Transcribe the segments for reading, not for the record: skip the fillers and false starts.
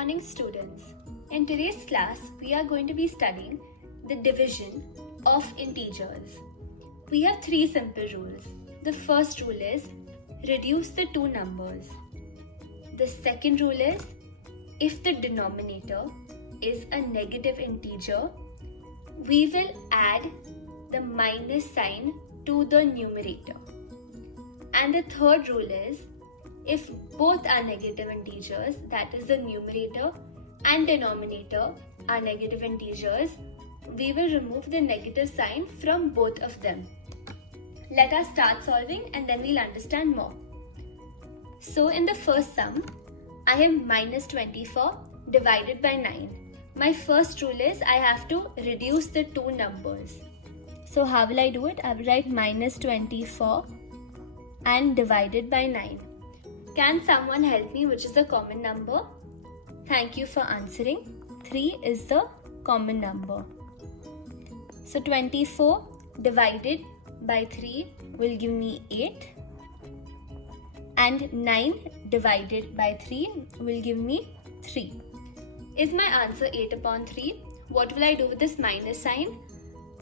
morning, students. In today's class, we are going to be studying the division of integers. We have three simple rules. The first rule is reduce the two numbers. The second rule is if the denominator is a negative integer, we will add the minus sign to the numerator. And the third rule is if both are negative integers, that is the numerator and denominator are negative integers, we will remove the negative sign from both of them. Let us start solving and then we'll understand more. So in the first sum, I have minus 24 divided by 9. My first rule is I have to reduce the two numbers. So how will I do it? I will write minus 24 and divided by 9. Can someone help me which is the common number? Thank you for answering. 3 is the common number. So 24 divided by 3 will give me 8 and 9 divided by 3 will give me 3. Is my answer 8 upon 3? What will I do with this minus sign?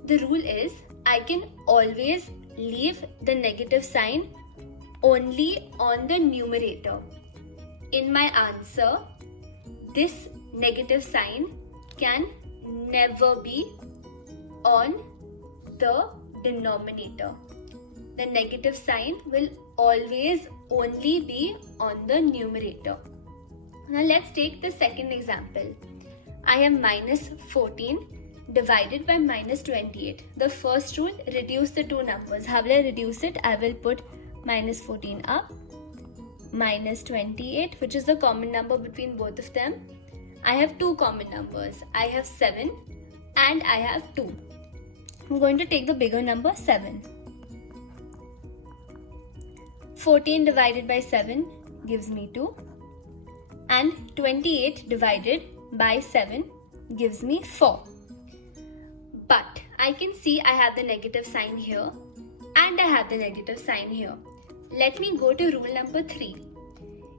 The rule is I can always leave the negative sign only on the numerator. In my answer, this negative sign can never be on the denominator. The negative sign will always only be on the numerator. Now let's take the second example. I have minus 14 divided by minus 28. The first rule, reduce the two numbers. How will I reduce it? I will put minus 14 up, minus 28, which is the common number between both of them. I have two common numbers. I have 7 and I have 2. I'm going to take the bigger number 7. 14 divided by 7 gives me 2 and 28 divided by 7 gives me 4. But I can see I have the negative sign here and I have the negative sign here. Let me go to rule number 3.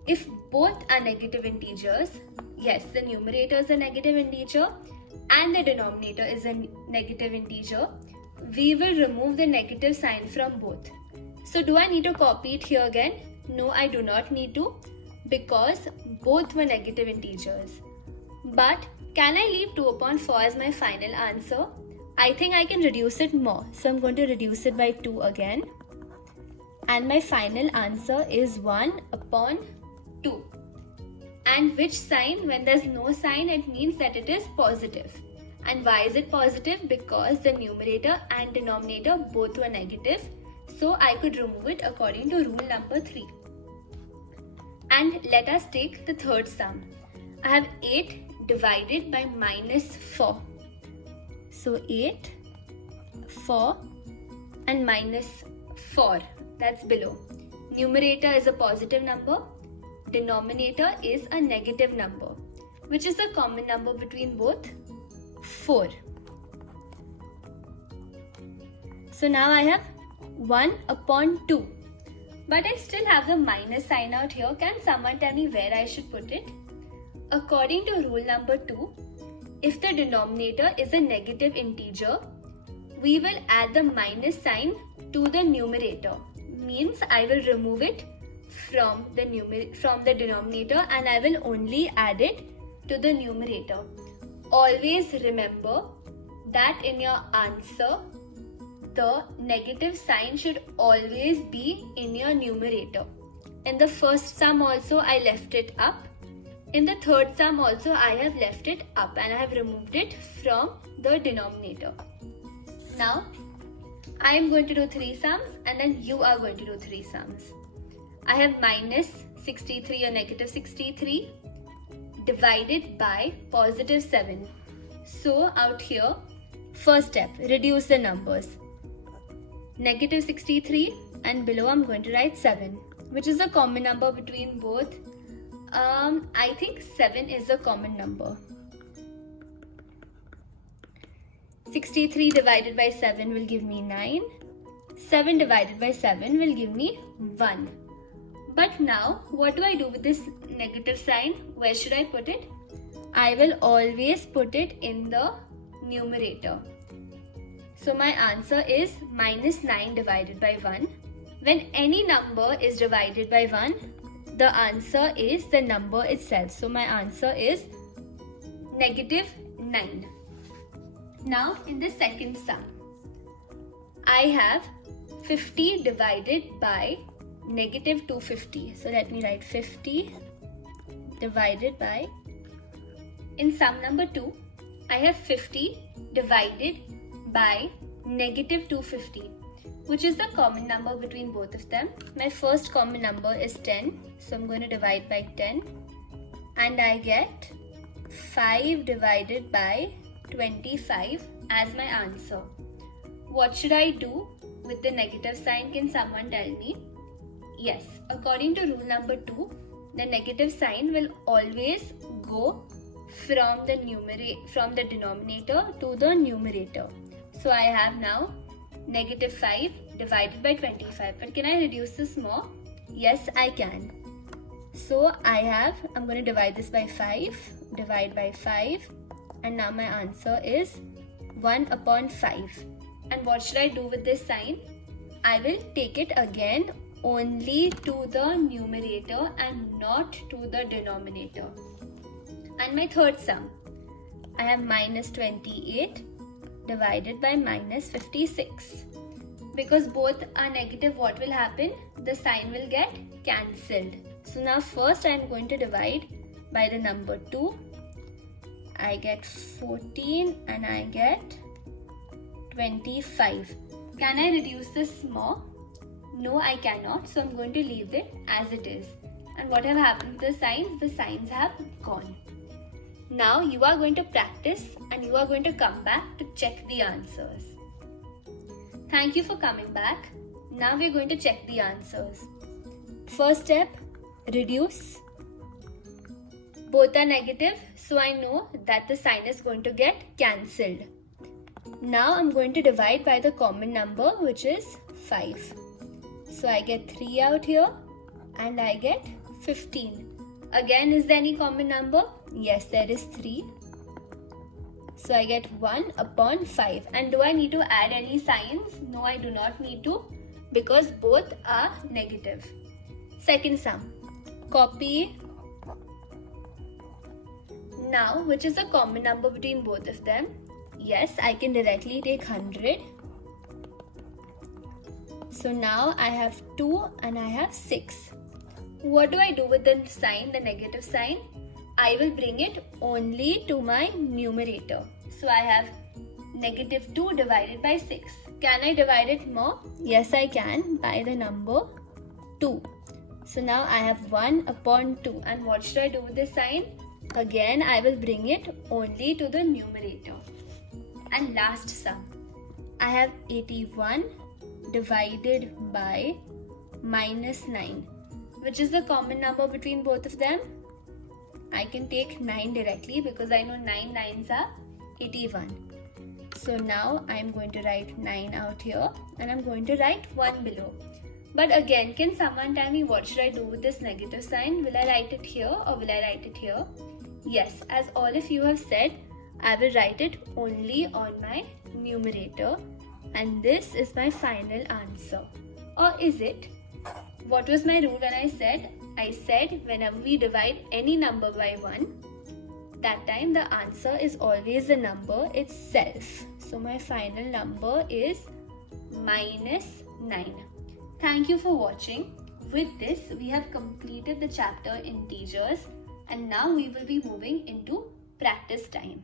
If both are negative integers, yes, the numerator is a negative integer and the denominator is a negative integer, we will remove the negative sign from both. So do I need to copy it here again? No, I do not need to because both were negative integers. But can I leave 2 upon 4 as my final answer? I think I can reduce it more. So I'm going to reduce it by 2 again. And my final answer is 1 upon 2. And which sign? When there's no sign, it means that it is positive. And why is it positive? Because the numerator and denominator both were negative. So I could remove it according to rule number 3. And let us take the third sum. I have 8 divided by minus 4. So 8, 4 and minus 4. That's below. Numerator is a positive number. Denominator is a negative number. Which is the common number between both? 4. So now I have 1 upon 2. But I still have the minus sign out here. Can someone tell me where I should put it? According to rule number 2, if the denominator is a negative integer, we will add the minus sign to the numerator. Means I will remove it from the denominator and I will only add it to the numerator. Always remember that in your answer, the negative sign should always be in your numerator. In the first sum also I left it up. In the third sum also I have left it up and I have removed it from the denominator. Now I am going to do 3 sums and then you are going to do 3 sums. I have minus 63 or negative 63 divided by positive 7. So out here, first step, reduce the numbers. Negative 63 and below I'm going to write 7, which is the common number between both. I think 7 is the common number. 63 divided by 7 will give me 9. 7 divided by 7 will give me 1. But now, what do I do with this negative sign? Where should I put it? I will always put it in the numerator. So my answer is minus 9 divided by 1. When any number is divided by 1, the answer is the number itself. So my answer is negative 9. Now in the second sum, I have 50 divided by negative 250. So let me write 50 divided by, in sum number 2, I have 50 divided by negative 250, which is the common number between both of them. My first common number is 10, so I'm going to divide by 10, and I get 5 divided by 25 as my answer. What should I do with the negative sign? Can someone tell me? Yes, according to rule number 2, the negative sign will always go from the denominator to the numerator. So I have now negative 5 divided by 25. But can I reduce this more? Yes, I can. So I'm going to divide this by 5, divide by 5, and now my answer is 1 upon 5. And what should I do with this sign? I will take it again only to the numerator and not to the denominator. And my third sum, I have minus 28 divided by minus 56. Because both are negative, what will happen? The sign will get cancelled. So now first I am going to divide by the number 2. I get 14 and I get 25. Can I reduce this more? No, I cannot. So I'm going to leave it as it is. And what have happened to the signs? The signs have gone. Now you are going to practice and you are going to come back to check the answers. Thank you for coming back. Now we are going to check the answers. First step, reduce. Both are negative, so I know that the sign is going to get cancelled. Now I'm going to divide by the common number, which is 5. So I get 3 out here and I get 15. Again, is there any common number? Yes, there is 3. So I get 1 upon 5. And do I need to add any signs? No, I do not need to, because both are negative. Second sum. Copy. Now, which is the common number between both of them? Yes, I can directly take 100. So now I have 2 and I have 6. What do I do with the sign, the negative sign? I will bring it only to my numerator. So I have negative 2 divided by 6. Can I divide it more? Yes, I can, by the number 2. So now I have 1 upon 2. And what should I do with this sign? Again, I will bring it only to the numerator. And last sum. I have 81 divided by minus 9. Which is the common number between both of them? I can take 9 directly because I know 9 9s are 81. So now I am going to write 9 out here and I am going to write 1 below. But again, can someone tell me what should I do with this negative sign? Will I write it here or will I write it here? Yes, as all of you have said, I will write it only on my numerator, and this is my final answer. Or is it? What was my rule when I said? I said whenever we divide any number by 1, that time the answer is always the number itself. So my final number is minus 9. Thank you for watching. With this, we have completed the chapter integers, and now we will be moving into practice time.